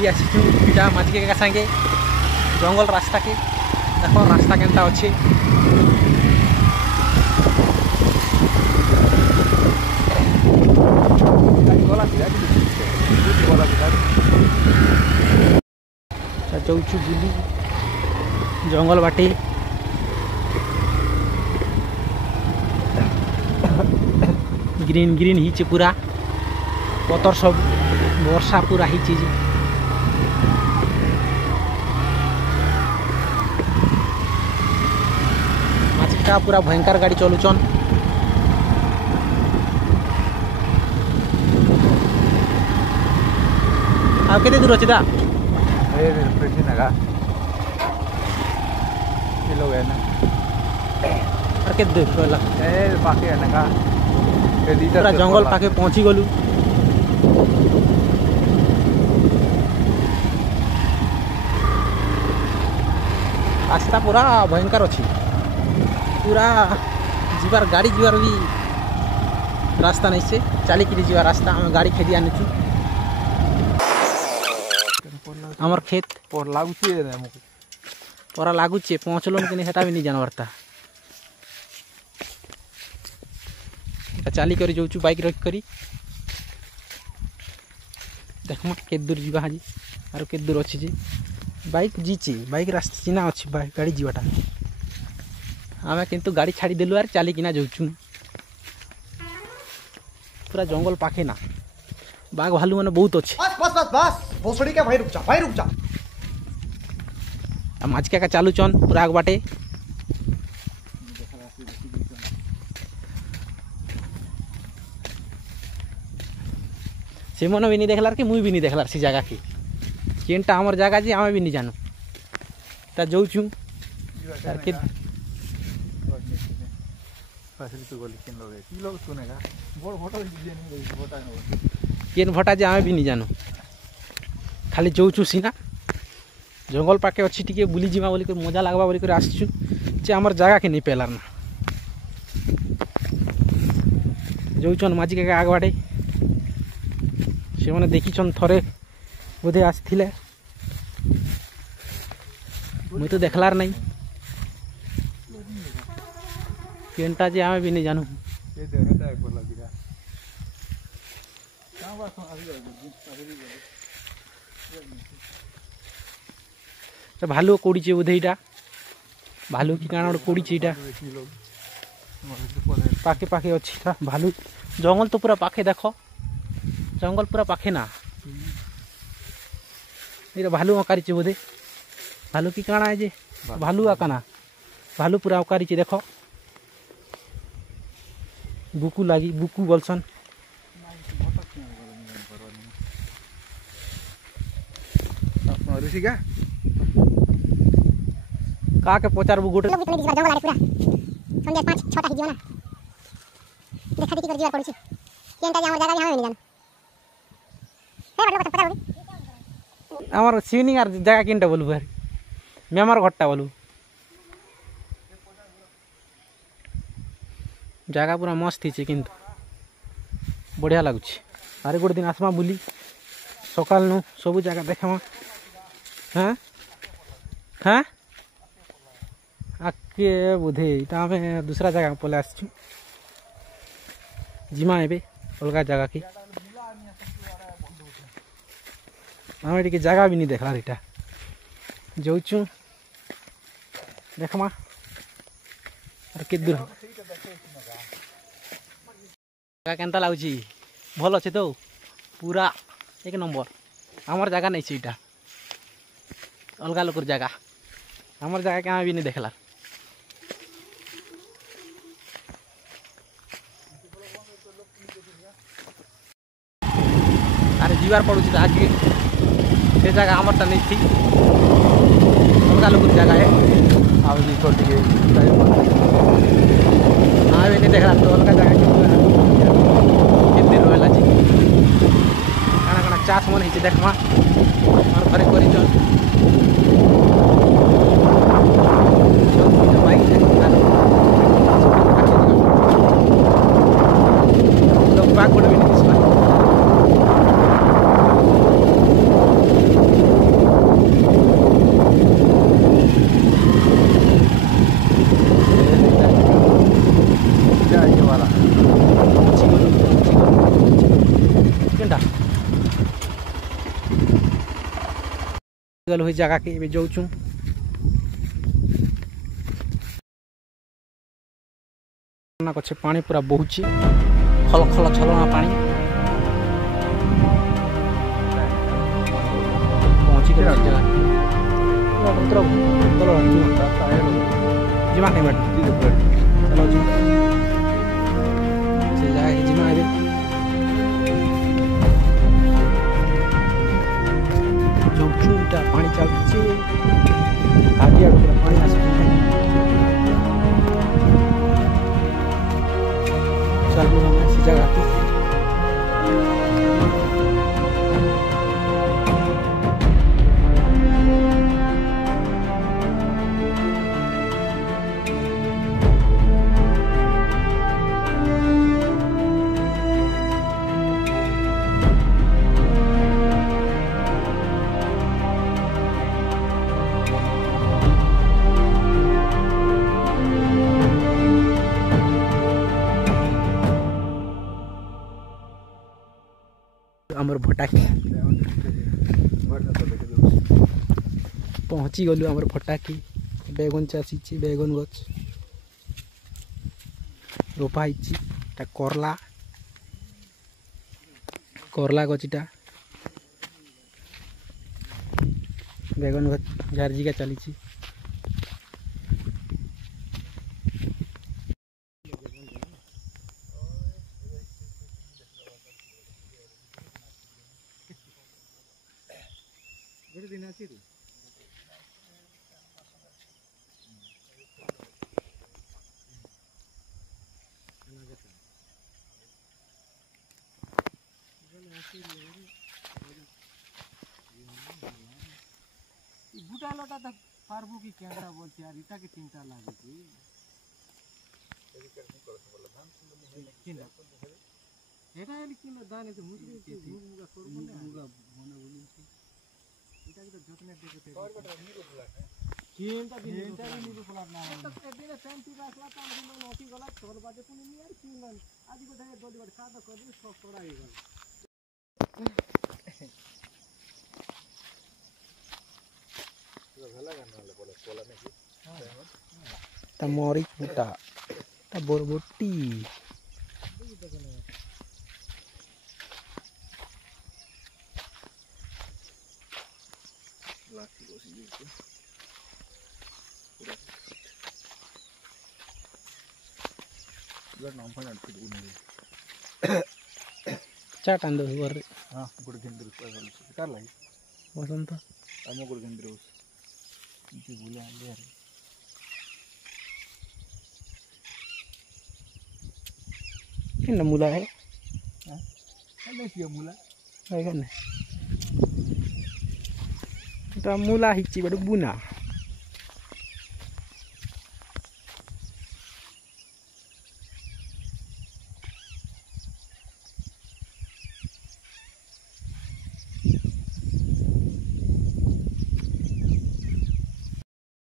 फेरी आसी जा माझी का संगे जंगल रास्ता के देख रास्ता केनता अच्छे जाऊँ बुली जंगल बाटे ग्रीन ग्रीन ही पूरा पतर सब वर्षा पूरा ही चीज माछिका पूरा भयंकर गाड़ी चलुचन आ केते दूर अछि दा और के दूर कहला पाखे नगा पूरा जंगल पाखे पहुंची गलु रास्ता पूरा भयंकर अच्छी पूरा जीवार गाड़ी जीवार भी रास्ता नहीं से चाली कि जीवार रास्ता हम गाड़ी खेदी आनी आमर खेत पर लागुचे परा लागुचे पहुँचलन कि नहीं भी नहीं जानवारता चाली कर जाऊँ बाइक रख करी देखमा के दूर जीवा हाजी आर के दूर अच्छी जी बाइक जीचे बाइक रास्ता चिना अच्छी बाइक गाड़ी जीवाटा आमे किंतु गाड़ी छाड़ी देलु आर चाली किना जाऊँ पूरा जंगल पाखे ना बाघ भालू मैंने बहुत अच्छे बस बस बस बस भोसड़ी का भाई रुक जा माछिका का चालू चन पूरा आग बाटे से मन भी नहीं देखलार कि मुई भी नहीं देखलार से जगह की केनटा हमर जगह जी आमे भी नहीं जानू ता जाऊँ के केन भटा जे आमे भी नहीं जानू खाली जाऊँ सीना जंगल पाके अच्छी टी बुली जीवा बोली मजा लगवा बोली आसचु जे आमर जगह के नहीं पेलार ना जाऊन माझी का आग बाटे से मैंने देखीन थरे बोधे आसथिले मुई तो देखलार नहीं केनटा जे आमे भी नहीं जानू भालू कोड़ी बोधे यहाँ भालू कि काना कोड़ी पाखे पाखे अच्छी भालू जंगल तो पूरा पाखे देख जंगल पूरा पाखे ना ये भालू अकारी बोधे भालू कि काना है जे भालू आकाना भालू पूरा अकारी देख बुकू लगी बुकू बोलसन का के पचार गोटे जंगल आरे पूरा संजय 5-6टा ही जीवना देखा देखी कर जीवा पड़छ केनटा जे हमर जगह यहाँ नहीं जान हे बड़ पता बोली हमर स्विनिंग आर जगह केनटा बोलबो यार मेमर घट्टा बोलू जगह पूरा मस्त ही किंतु बढ़िया लगुच अरे गोटे दिन आसमा बुली सकाल नु सब जगह देखमा हाँ हाँ आके बोधे इटा हमें दूसरा जगह पले आसछु जिमा एबे अलगा जगह की हमें टिके जगह भी नहीं देखला इटा जाऊँ देखमा और के दूर केनता लगुची भल अच्छे तो पूरा एक नंबर आमर जगह नहीं सीटा अलगा लोकर जगह आमर जगह क्या भी नहीं देखला अरे जीवार पड़ुची आज से जगह आमरटा नहीं थी अलगा लोकर जगह है हाँ भी नहीं देखला तो अलगा जगह कितने रोला जी काना काना चाष मन ही देखमा और घरे कर बाग भी नहीं गल हुई जगह के जाऊँ गछे पानी पूरा बहुची खल खल छलना पानी पहुँची गए जगह जिमा कहीं बैठ चलो जी से जगह के जिमा एबे जोचूटा पानी चलुचे आगे आगे पानी आसुचे चलो हम इसी जगह पे आमर भटाकी पहुँची गलु आमर भटाकी बेगन चाषी बेगन गछ रोपाई करला करला गछटा बेगन गछ झारजिका चली दिन आसी बुटा लटा तक पारबो की कैमरा बोलते यार इटा के चिंता लागे की एटा लेकिन दाने तो मुझे मुगा मुगा बना बोली इटा के तो जतने देखे और बटा नीरो बोला है केनटा भी नीरो बोला ना तो एदिन शांति राखला त हम नोटी गला तोर बाजे पुनी नि यार की मन आदि को दे दोली बट खाता कर दी सब कराई गल तमोरी कुटा बोरबोटी चाट अंदर हुआ हाँ गुड़ केंद्र कर लाई वसंत आम गुड़ केंद्र बोले आले किन मूला है नहीं मूला है कने तो मूला हिची बड़ बुना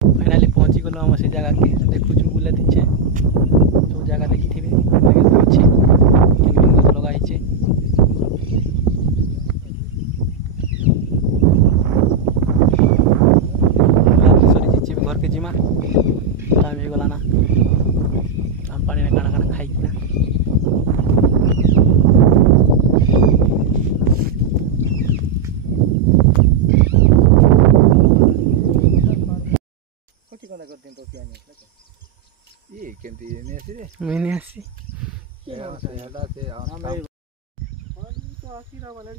फाइनली पहुंची गलो हम से जगह के देखु छु बुले दिछे जो जगह देखि थिबे लगे तो अछि केन गछ लगाई छे सॉरी जी घर के जिमा टाइम हो गला ना हम पानी में काना काना खाई ना ये केंती ने आसी रे मैंने आसी ये हेडा से तो आसी रा वाला